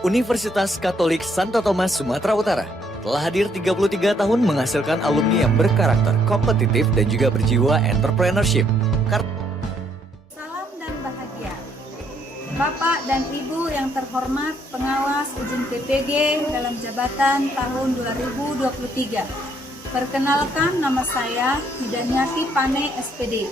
Universitas Katolik Santo Thomas Sumatera Utara telah hadir 33 tahun menghasilkan alumni yang berkarakter kompetitif dan juga berjiwa entrepreneurship. Salam dan bahagia. Bapak dan Ibu yang terhormat pengawas ujian PPG dalam jabatan tahun 2023. Perkenalkan, nama saya Hidaniati Pane SPD,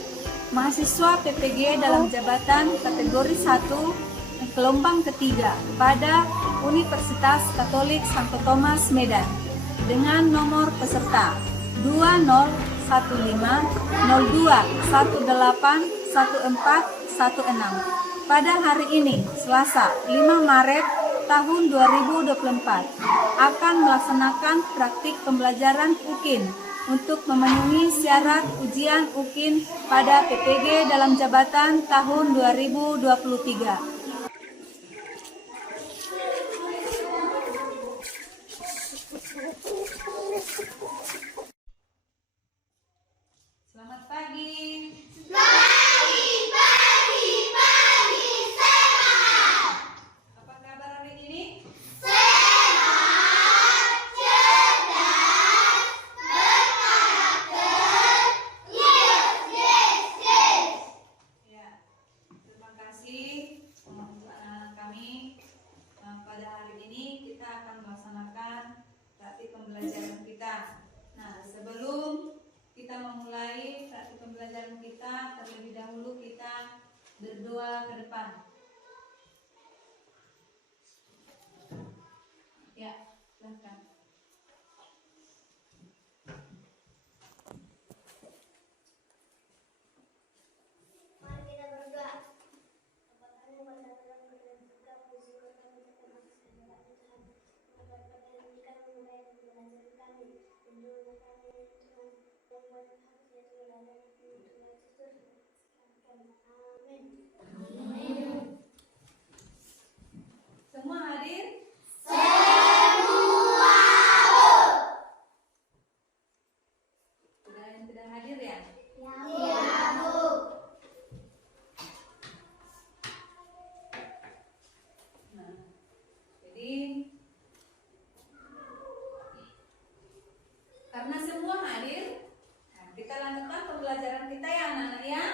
mahasiswa PPG dalam jabatan kategori 1 gelombang ketiga pada Universitas Katolik Santo Thomas Medan dengan nomor peserta 205021814116 pada hari ini, Selasa 5 Maret tahun 2024, akan melaksanakan praktik pembelajaran UKIN untuk memenuhi syarat ujian UKIN pada PPG dalam jabatan tahun 2023. Selamat pagi. Pagi, sehat. Apa kabar hari ini? Sehat, cerdas, berkarakter, yes. Ya, terima kasih untuk anak-anak kami. Pada hari ini kita akan melaksanakan praktik pembelajaran kita. Nah, sebelum kita memulai praktik pembelajaran kita, terlebih dahulu kita berdoa ke depan. Ya, silakan. Mari kita berdoa. Bapa kami yang pada dalam kerajaan surga, puji kami terkenal segala Tuhan. Maka pada ini kami mulai pembelajaran kami. Lindungi kami Tuhan, membuat hati Tuhan ada Tuhan Yesus. Amin. Semua hadir? Sudah yang tidak hadir ya? Iya, Bu. Nah, jadi karena semua hadir, nah, kita lanjutkan pembelajaran kita ya anak-anak ya.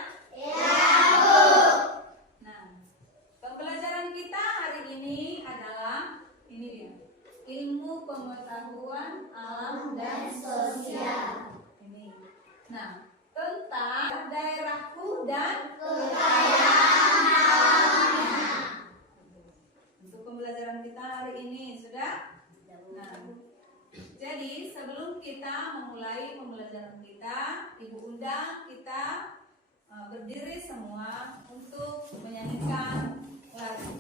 Nah, pembelajaran kita hari ini adalah ini dia, ilmu pengetahuan alam dan sosial. Ini. Nah, tentang daerahku dan kekayaan alamnya. Untuk pembelajaran kita hari ini sudah. Nah, jadi sebelum kita memulai pembelajaran kita, Ibu undang kita berdiri semua untuk menyanyikan lagu.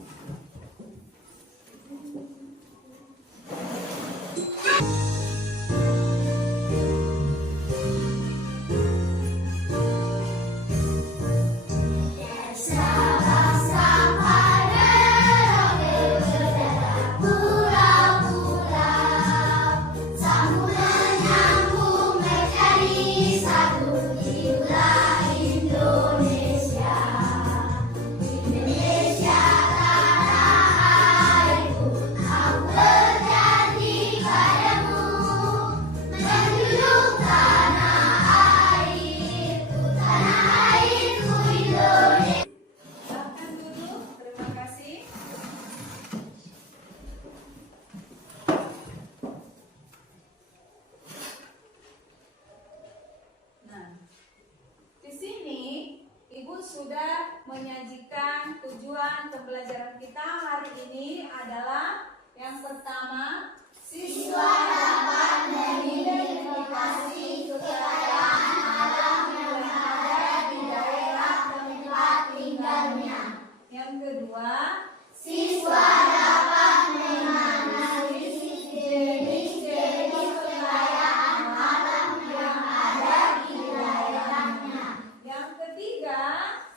Silakan duduk, terima kasih. Nah, di sini Ibu sudah menyajikan tujuan pembelajaran kita hari ini adalah yang pertama, siswa dapat mengidentifikasi kekayaan alam yang ada di daerah tempat tinggalnya. Yang kedua, siswa dapat menganalisis jenis-jenis kekayaan alam yang ada di daerahnya. Yang ketiga,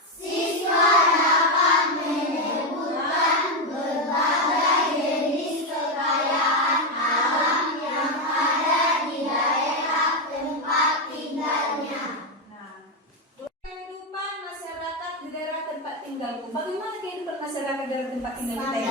siswa dapat menyebutkan berbagai jenis kekayaan alam yang ada di daerah tempat tinggalnya. Nah, kehidupan masyarakat di daerah tempat tinggalku. Bagaimana kehidupan masyarakat di daerah tempat tinggal kita ya?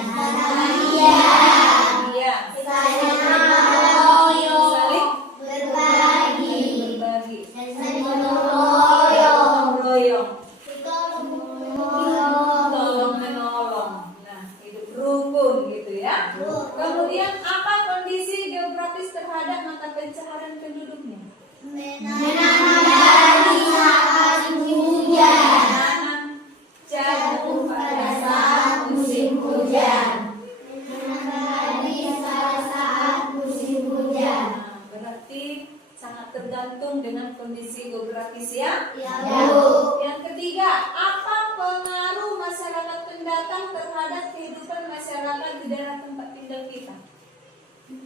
datang terhadap kehidupan masyarakat di daerah tempat tinggal kita?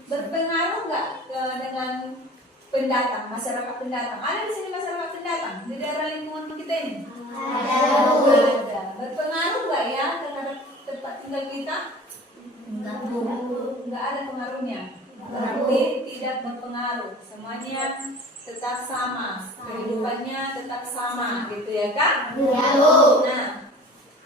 Berpengaruh nggak dengan pendatang, masyarakat pendatang? Ada di sini masyarakat pendatang di daerah lingkungan kita ini? Ada. Berpengaruh nggak ya terhadap tempat tinggal kita? Nggak ada pengaruhnya. Berarti tidak berpengaruh. Semuanya tetap sama, kehidupannya tetap sama, gitu ya kan? Nah,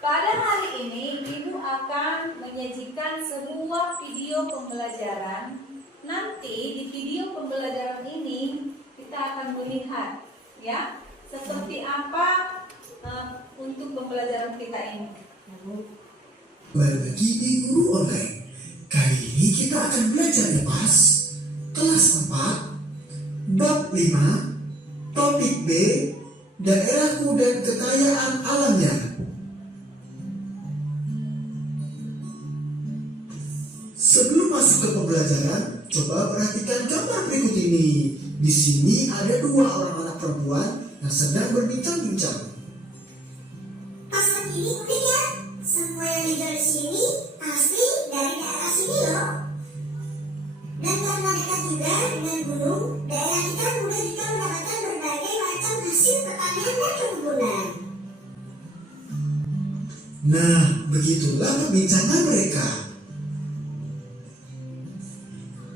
pada hari ini Ibu akan menyajikan sebuah video pembelajaran. Nanti di video pembelajaran ini kita akan melihat ya seperti apa untuk pembelajaran kita ini. Berbagi di guru online. Kali ini kita akan belajar IPAS kelas 4 bab 5 topik B, daerahku dan kekayaan alamnya. Sebelum masuk ke pembelajaran, coba perhatikan gambar berikut ini. Di sini ada dua orang anak perempuan yang sedang berbincang-bincang. Pasangan ini unik ya. Semua yang hijau di sini pasti dari daerah sini loh. Dan karena dekat juga dengan gunung, daerah kita mudah juga mendapatkan berbagai macam hasil pertanian dan perkebunan. Nah, begitulah perbincangan mereka.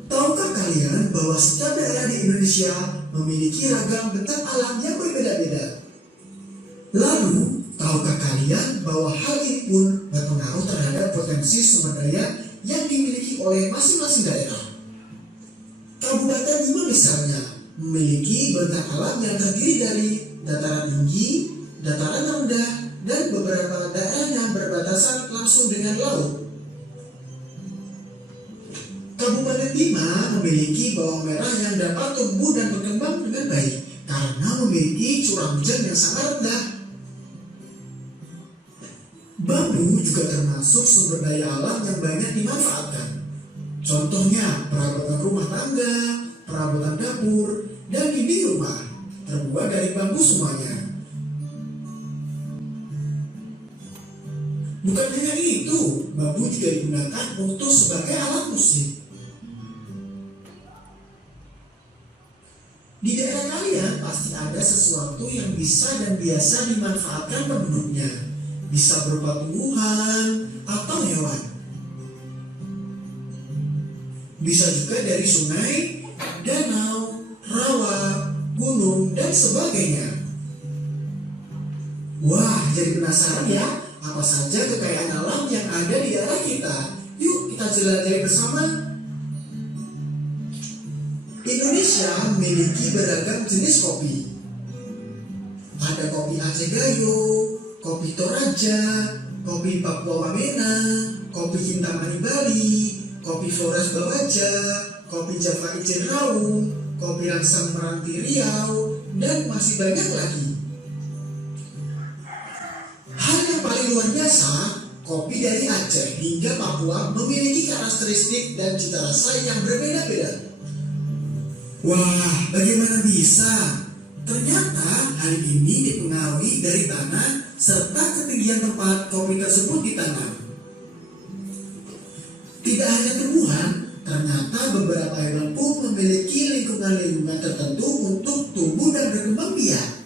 Tahukah kalian bahwa setiap daerah di Indonesia memiliki ragam bentang alam yang berbeda-beda? Lalu, tahukah kalian bahwa hal ini pun berpengaruh terhadap potensi sumber daya yang dimiliki oleh masing-masing daerah? Kabupaten Bima misalnya memiliki bentang alam yang terdiri dari dataran tinggi, dataran rendah, dan beberapa daerah yang berbatasan langsung dengan laut. Kabupaten Bima memiliki bawang merah yang dapat tumbuh dan berkembang dengan baik karena memiliki curah hujan yang sangat rendah. Bambu juga termasuk sumber daya alam yang banyak dimanfaatkan. Contohnya perabotan rumah tangga, perabotan dapur, dan dinding rumah terbuat dari bambu semuanya. Bukan hanya itu, bambu juga digunakan untuk sebagai alat musik. Di daerah kalian pasti ada sesuatu yang bisa dan biasa dimanfaatkan penduduknya. Bisa berupa tumbuhan atau hewan. Bisa juga dari sungai, danau, rawa, gunung, dan sebagainya. Wah, jadi penasaran ya, apa saja kekayaan alam yang ada di daerah kita? Yuk kita jelajahi bersama. Indonesia memiliki beragam jenis kopi. Ada kopi Aceh Gayo, kopi Toraja, kopi Papua Wamena, kopi Kintamani Bali, kopi Flores Babaja, kopi Java Ijen Raung, kopi Rangsang Meranti Riau, dan masih banyak lagi. Hal yang paling luar biasa, kopi dari Aceh hingga Papua memiliki karakteristik dan cita rasa yang berbeda-beda. Wah, bagaimana bisa? Ternyata hal ini dipengaruhi dari tanah serta ketinggian tempat kopi tersebut ditanam. Tidak hanya tumbuhan, ternyata beberapa hewan pun memiliki lingkungan-lingkungan tertentu untuk tumbuh dan berkembang biak.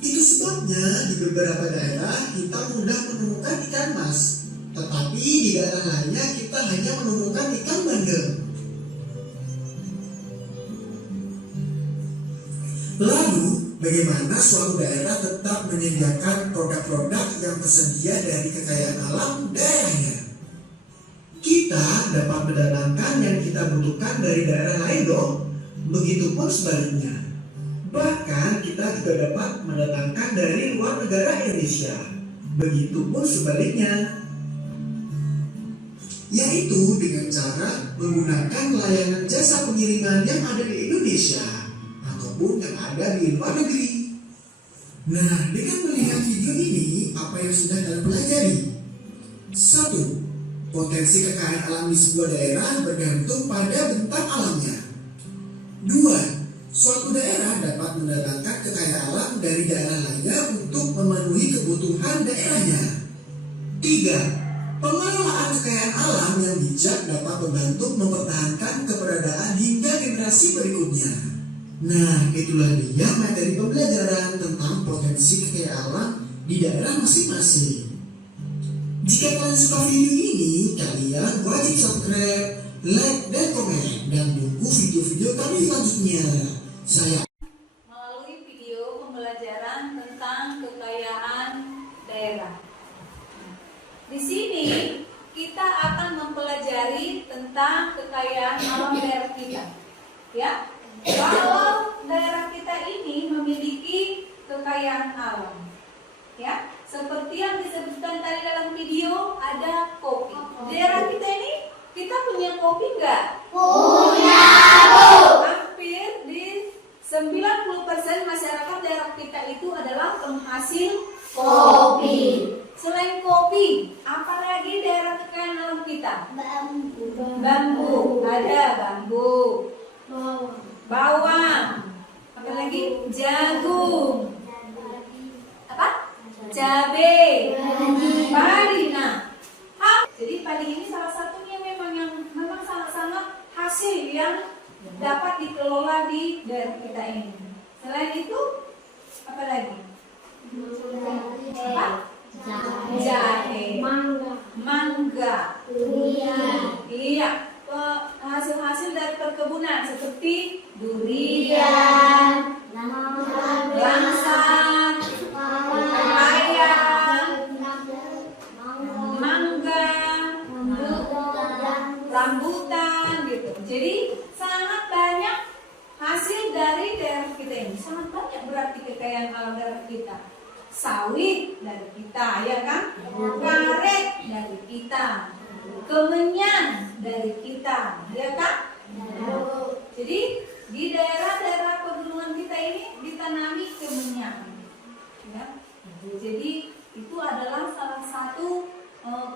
Itu sebabnya di beberapa daerah kita mudah menemukan ikan mas, tetapi di daerah lainnya kita hanya menemukan ikan bandeng. Lalu, bagaimana suatu daerah tetap menyediakan produk-produk yang tersedia dari kekayaan alam daerahnya? Kita dapat mendatangkan yang kita butuhkan dari daerah lain dong. Begitupun sebaliknya. Bahkan kita juga dapat mendatangkan dari luar negara Indonesia. Begitupun sebaliknya. Yaitu dengan cara menggunakan layanan jasa pengiriman yang ada di Indonesia ataupun yang ada di luar negeri. Nah, dengan melihat video ini, apa yang sudah kalian pelajari? 1. Potensi kekayaan alam di sebuah daerah bergantung pada bentang alamnya. 2. Suatu daerah dapat mendatangkan kekayaan alam dari daerah lainnya untuk memenuhi kebutuhan daerahnya. Tiga, pengelolaan kekayaan alam yang bijak dapat membantu mempertahankan keberadaan hingga generasi berikutnya. Nah, itulah dia materi pembelajaran tentang potensi kekayaan alam di daerah masing-masing. Jika kalian suka video ini, kalian wajib subscribe, like, dan komen, dan tunggu video-video kami selanjutnya. Saya Melalui video pembelajaran tentang kekayaan daerah. Di sini kita akan mempelajari tentang kekayaan alam daerah kita. Ya, kalau daerah kita ini memiliki kekayaan alam, ya, seperti yang disebutkan tadi dalam video, ada kopi. Daerah kita ini, kita punya kopi nggak? Punya, Bu. Hampir di 90% masyarakat daerah kita itu adalah penghasil kopi. Selain kopi, apalagi daerah kekayaan alam kita? Bambu. Ada bambu. Bawang. Apalagi jagung. Apa? Cabai. Padi. Nah, jadi padi ini salah satunya memang sangat-sangat hasil yang dapat dikelola di daerah kita ini. Selain itu, apa lagi? Apa? Jahe, mangga, iya, hasil-hasil dari perkebunan seperti durian, langsat, pepaya, mangga, rambutan, gitu. Jadi sangat banyak hasil dari daerah kita ini. Sangat banyak berarti kekayaan alam daerah kita. Sawit dari kita, ya kan? Karet dari kita, kemenyan dari kita, ya kan? Jadi di daerah-daerah pegunungan kita ini ditanami kemenyan, ya. Jadi itu adalah salah satu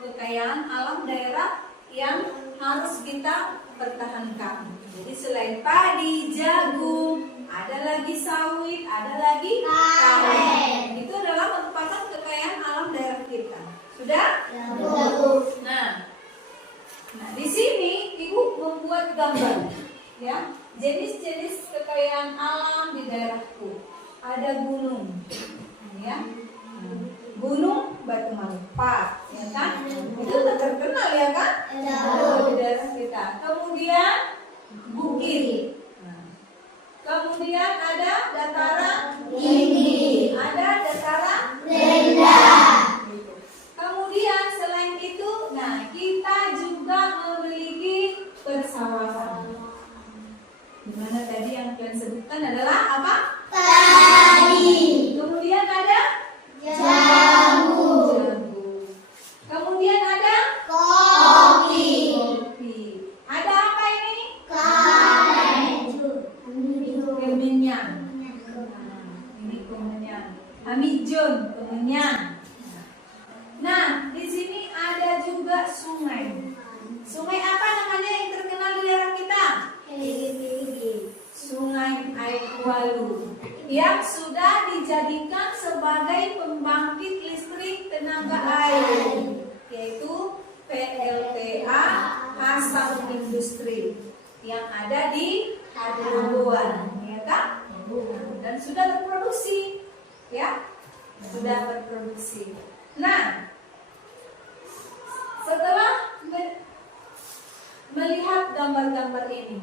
kekayaan alam daerah yang harus kita pertahankan. Jadi selain padi, jagung, ada lagi sawit, ada lagi karet. Itu adalah merupakan kekayaan alam daerah kita. Sudah? Nah, di sini Ibu membuat gambar, ya, jenis-jenis kekayaan alam di daerahku. Ada gunung, ya, gunung Batu Malipat, ya kan? Itu terkenal, ya kan? Di daerah kita. Kemudian bukit. Kemudian ada dataran tinggi, ada dataran rendah. Kemudian selain itu, nah, kita juga memiliki persawahan. Dimana tadi yang kalian sebutkan adalah apa? Padi. Kemudian ada jagung. Kemudian ada kopi. Ada apa ini? Kemenyan. Ini kemenyan. Hamijon, kemenyan. Nah, di sini ada juga sungai. Sungai apa namanya yang terkenal di daerah kita? Sungai Aikwalu, yang sudah dijadikan sebagai pembangkit listrik tenaga air, yaitu PLTA Asam Industri yang ada di Kabupaten, ya kan? Dan sudah berproduksi, ya, sudah berproduksi. Nah, setelah melihat gambar-gambar ini,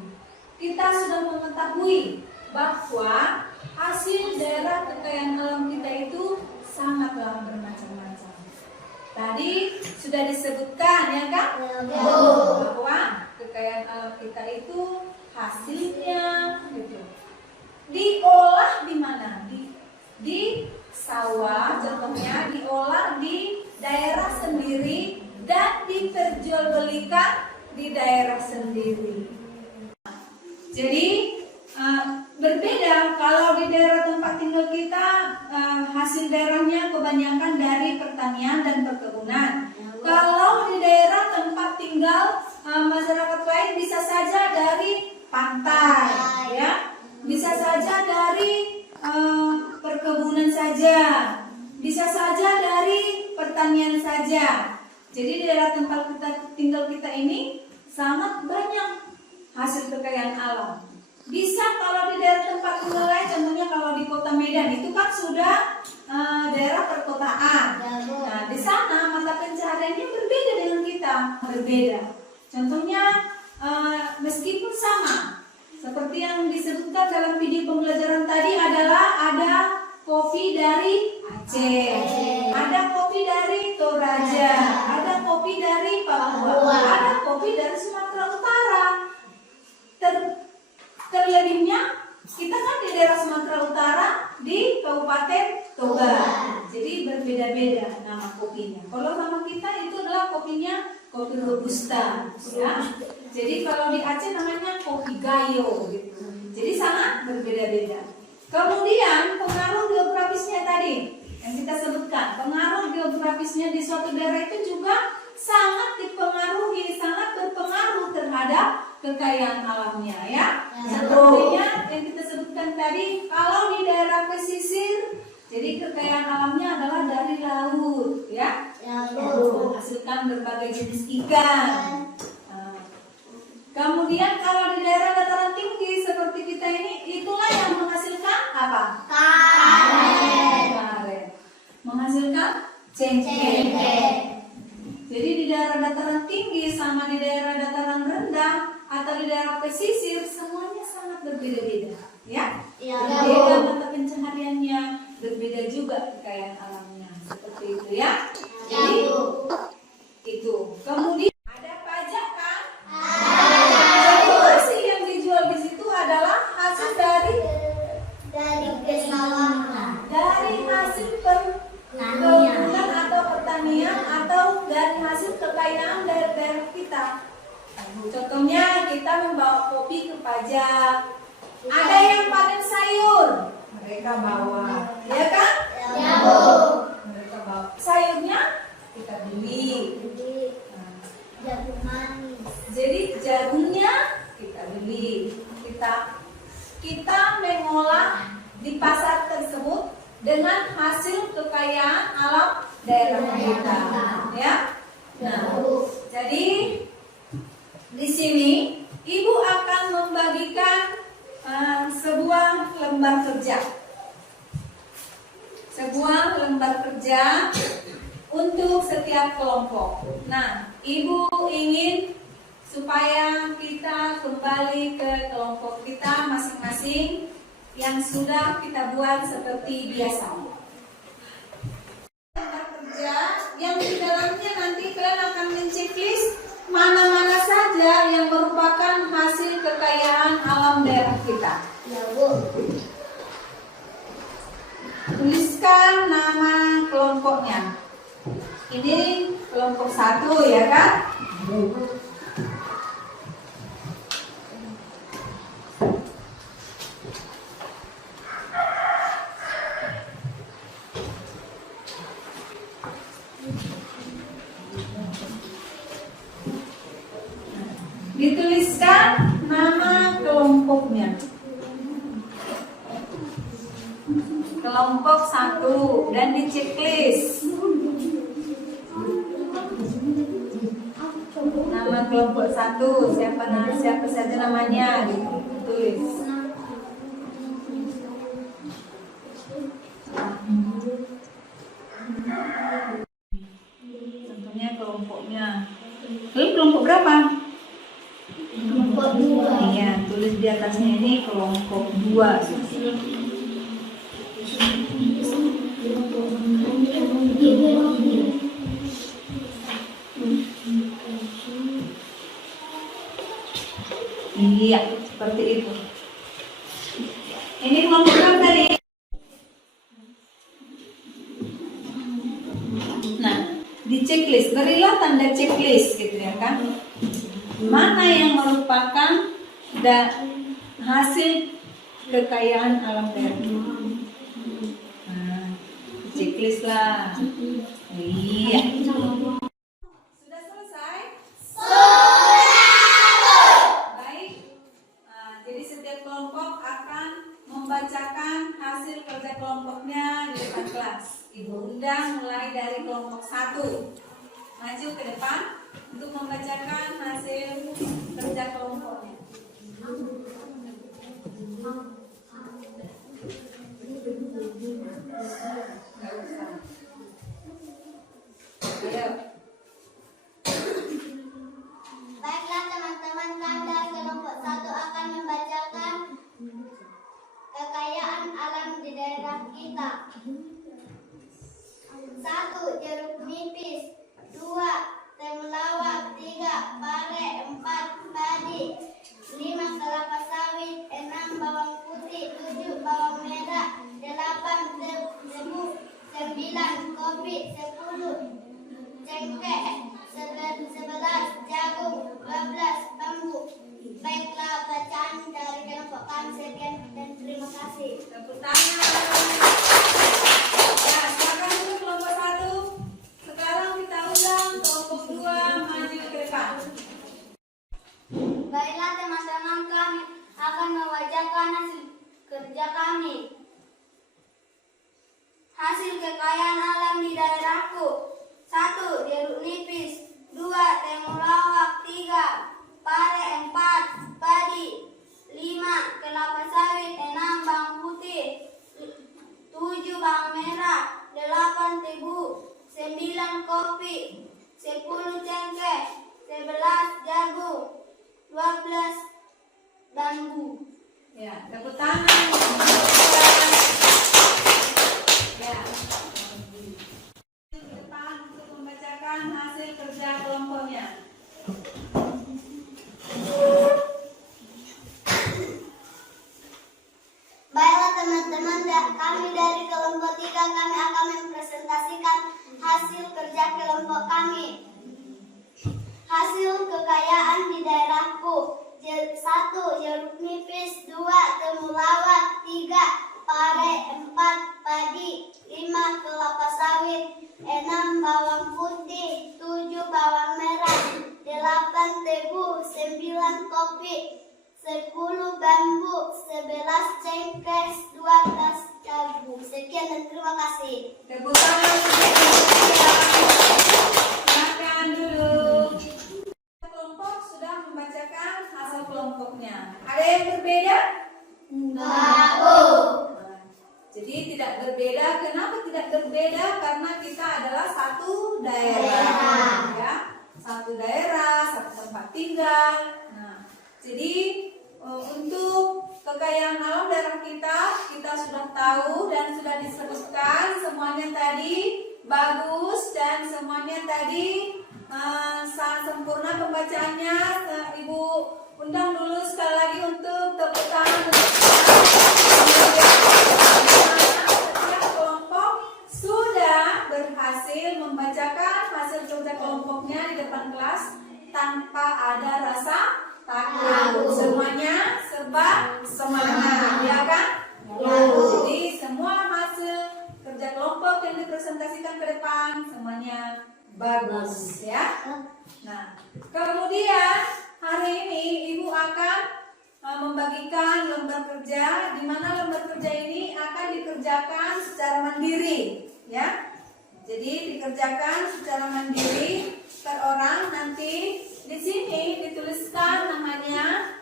kita sudah mengetahui bahwa hasil daerah kekayaan alam kita itu sangatlah bermacam-macam. Tadi sudah disebutkan, ya kan? Bahwa kekayaan alam kita itu hasilnya gitu. Diolah di mana? Di sawah, contohnya diolah di daerah sendiri dan diperjualbelikan di daerah sendiri. Jadi berbeda kalau di daerah tempat tinggal kita, hasil daerahnya kebanyakan dari pertanian dan perkebunan. Kalau di daerah tempat tinggal masyarakat lain bisa saja dari pantai, ya, bisa saja dari perkebunan saja, bisa saja dari pertanian saja. Jadi di daerah tempat tinggal kita ini sangat banyak hasil kekayaan alam. Bisa kalau di daerah tempat tinggal lain, contohnya kalau di Kota Medan itu kan sudah daerah perkotaan. Nah, di sana mata pencahariannya berbeda dengan kita, berbeda. Contohnya meskipun sama, seperti yang disebutkan dalam video pembelajaran tadi adalah ada kopi dari Aceh, ada kopi dari Toraja, ada kopi dari Papua, ada kopi dari Sumatera Utara. Terlebihnya kita kan di daerah Sumatera Utara di Kabupaten Toba, jadi berbeda-beda nama kopinya. Kalau nama kita itu adalah kopinya kopi robusta, ya. Jadi kalau di Aceh namanya kopi gayo, gitu. Jadi sangat berbeda-beda. Kemudian pengaruh geografisnya tadi yang kita sebutkan, pengaruh geografisnya di suatu daerah itu juga sangat dipengaruhi, sangat berpengaruh terhadap kekayaan alamnya, ya. Contohnya yang kita sebutkan tadi, kalau di daerah pesisir, jadi kekayaan alamnya adalah dari laut, ya, menghasilkan berbagai jenis ikan. Kemudian kalau di daerah dataran tinggi seperti kita ini, itulah yang menghasilkan apa? Karet. Menghasilkan cengkeh. Jadi di daerah dataran tinggi sama di daerah dataran rendah atau di daerah pesisir semuanya sangat berbeda-beda, ya. Berbeda mata pencahariannya, berbeda juga kekayaan alamnya, seperti itu, ya. Jadi itu. Kemudian ada pajak kan? Jadi hasil yang dijual di situ adalah hasil dari hasil perkebunan atau pertanian atau dari hasil kekayaan dari daerah kita. Contohnya kita membawa kopi ke pajak. Ada yang panen sayur, mereka bawa, ya kan? Ya, Bu. Mereka bawa sayurnya kita beli. Jagung manis. Jadi jagungnya kita beli. Kita mengolah di pasar tersebut dengan hasil kekayaan alam daerah kita, ya. Nah, jadi di sini Ibu akan membagikan sebuah lembar kerja. Sebuah lembar kerja untuk setiap kelompok. Nah, Ibu ingin supaya kita kembali ke kelompok kita masing-masing yang sudah kita buat seperti biasa. Lembar kerja yang di dalamnya nanti kalian akan menceklis mana-mana saja yang merupakan hasil kekayaan alam daerah kita. Ya, Bu. Tuliskan nama kelompoknya. Ini kelompok 1, ya kan? Dituliskan nama kelompoknya. Kelompok 1 dan diceklis. Nama kelompok 1 siapa saja namanya ditulis. Contohnya kelompoknya. Lalu kelompok berapa? Kelompok 2. Iya, tulis di atasnya ini kelompok 2. Iya, seperti itu. Ini kelompok berapa tadi? Nah, di checklist, berilah tanda checklist gitu ya kan. Mana yang merupakan hasil kekayaan alam daerah. Nah, checklist lah. Iya. Sudah selesai? Baik. Nah, jadi setiap kelompok akan membacakan hasil kerja kelompoknya di depan kelas. Ibu undang mulai dari kelompok 1. Maju ke depan untuk membacakan hasil kerja kelompoknya. Nggak usah. Ayo. Baiklah teman-teman, kami dari kelompok 1 akan membacakan kekayaan alam di daerah kita. 1. Jeruk nipis. 2. Temulawak. 3. Pare. 4. Padi. 5. Kelapa sawit. 6. Bawang putih. 7. Bawang merah. 8. Tebu. 9. Kopi. 10. Cengkeh. 11. Jagung. 12. Bambu. Baiklah bacaan dari kelompok kami. Sekian dan terima kasih. Tepuk tangan. Ya, silakan dulu kelompok 1. Sekarang kita undang kelompok 2 maju ke depan. Baiklah teman-teman, kami akan membacakan hasil kerja kami. Hasil kekayaan alam di daerahku. 1. Jeruk nipis. 2. Temulawak. 3. Pare. 4. Padi. 5. Kelapa sawit. 6. Bawang putih. 7. Bawang merah. 8. Tebu. 9. Kopi. 10. Cengkeh. 11. Jagung. 12. Bambu. Ya, tepuk tangan. Ya. Ke depan untuk membacakan hasil kerja kelompoknya. Baiklah teman-teman, kami dari kelompok 3 kami akan mempresentasikan hasil kerja kelompok kami. Hasil kekayaan di daerahku. 1. Jeruk nipis. 2. Temulawak. 3. Pare. 4. Padi. 5. Kelapa sawit. 6. Bawang putih. 7. Bawang merah. 8. Tebu. 9. Kopi. 10. Bambu. 11. Cengkeh. 12. Jagung. Sekian dan terima kasih. Tepuk tangan. Silakan duduk. Kelompok sudah membacakan hasil kelompoknya. Ada yang berbeda? Jadi tidak berbeda. Kenapa tidak berbeda? Karena kita adalah satu daerah. Ya, satu daerah, satu tempat tinggal. Nah, jadi untuk kekayaan alam daerah kita sudah tahu dan sudah disebutkan semuanya tadi bagus dan semuanya tadi sangat sempurna pembacaannya. Ibu undang dulu sekali lagi untuk tepuk tangan untuk setiap kelompok sudah berhasil membacakan hasil kerja kelompoknya di depan kelas tanpa ada rasa takut. Semuanya serba semangat, ya kan? Jadi semua hasil kerja kelompok yang dipresentasikan ke depan semuanya bagus, ya. Nah, kemudian hari ini Ibu akan membagikan lembar kerja, di mana lembar kerja ini akan dikerjakan secara mandiri, ya. Jadi dikerjakan secara mandiri per orang. Nanti di sini dituliskan namanya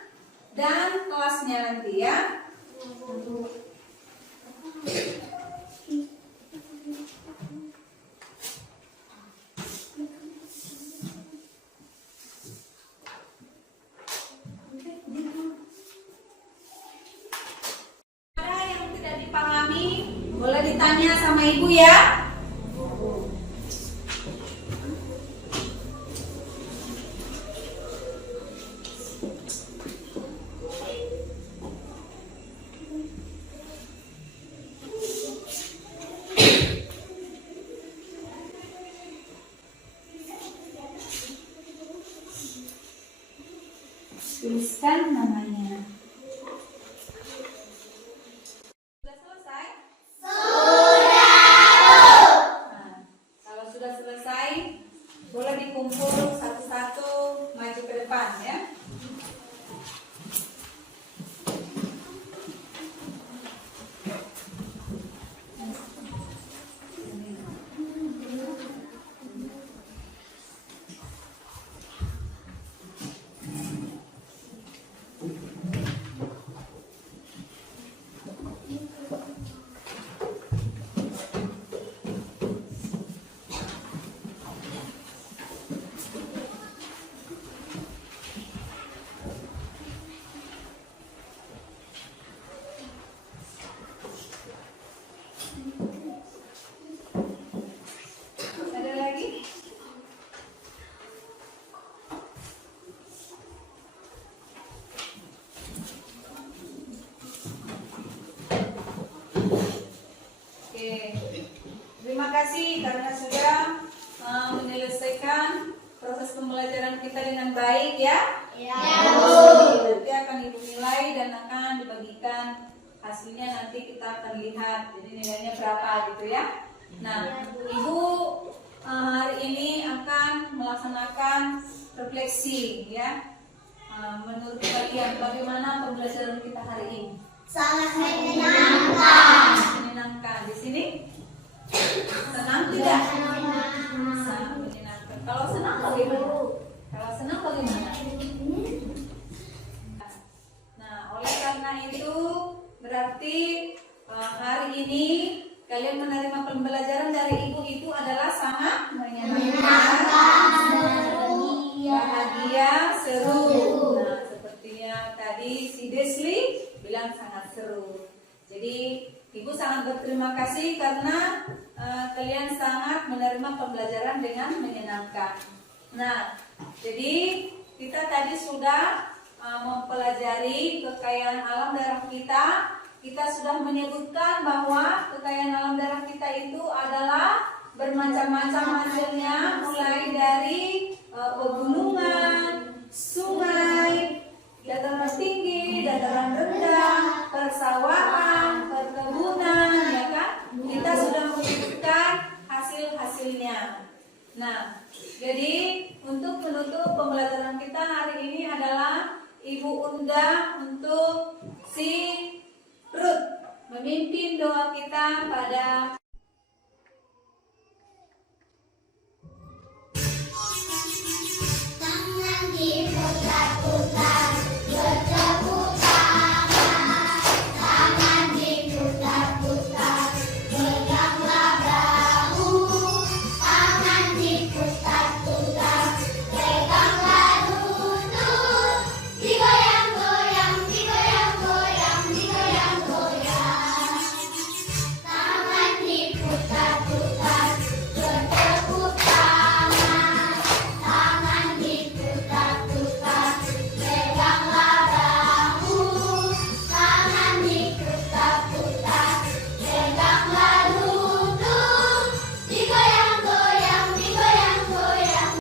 dan kelasnya nanti, ya. Ada yang tidak dipahami, boleh ditanya sama Ibu, ya. Tuliskan namanya. Sudah selesai? Nah, kalau sudah selesai, boleh dikumpul satu-satu maju ke depan, ya. Ini kasih karena sudah menyelesaikan proses pembelajaran kita dengan baik ya. Nanti akan Ibu nilai dan akan dibagikan hasilnya, nanti kita akan lihat jadi nilainya berapa gitu ya. Nah, Ibu hari ini akan melaksanakan refleksi ya. Menurut kalian bagaimana pembelajaran kita hari ini? Sangat menyenangkan. Menyenangkan. Di sini senang tidak? Sangat menyenangkan. Kalau senang bagaimana? Kalau senang bagaimana? Nah, oleh karena itu berarti hari ini kalian menerima pembelajaran dari Ibu itu adalah sangat menyenangkan, bahagia, seru. Nah, sepertinya tadi si Desli bilang sangat seru. Jadi Ibu sangat berterima kasih karena kalian sangat menerima pembelajaran dengan menyenangkan. Nah, jadi kita tadi sudah mempelajari kekayaan alam daerah kita. Kita sudah menyebutkan bahwa kekayaan alam daerah kita itu adalah bermacam-macam hasilnya, mulai dari pegunungan, sungai, dataran tinggi, dataran rendah, persawahan, perkebunan, ya kan? Kita sudah menyebutkan hasil-hasilnya. Nah, jadi untuk menutup pembelajaran kita hari ini adalah Ibu undang untuk si Ruth memimpin doa kita pada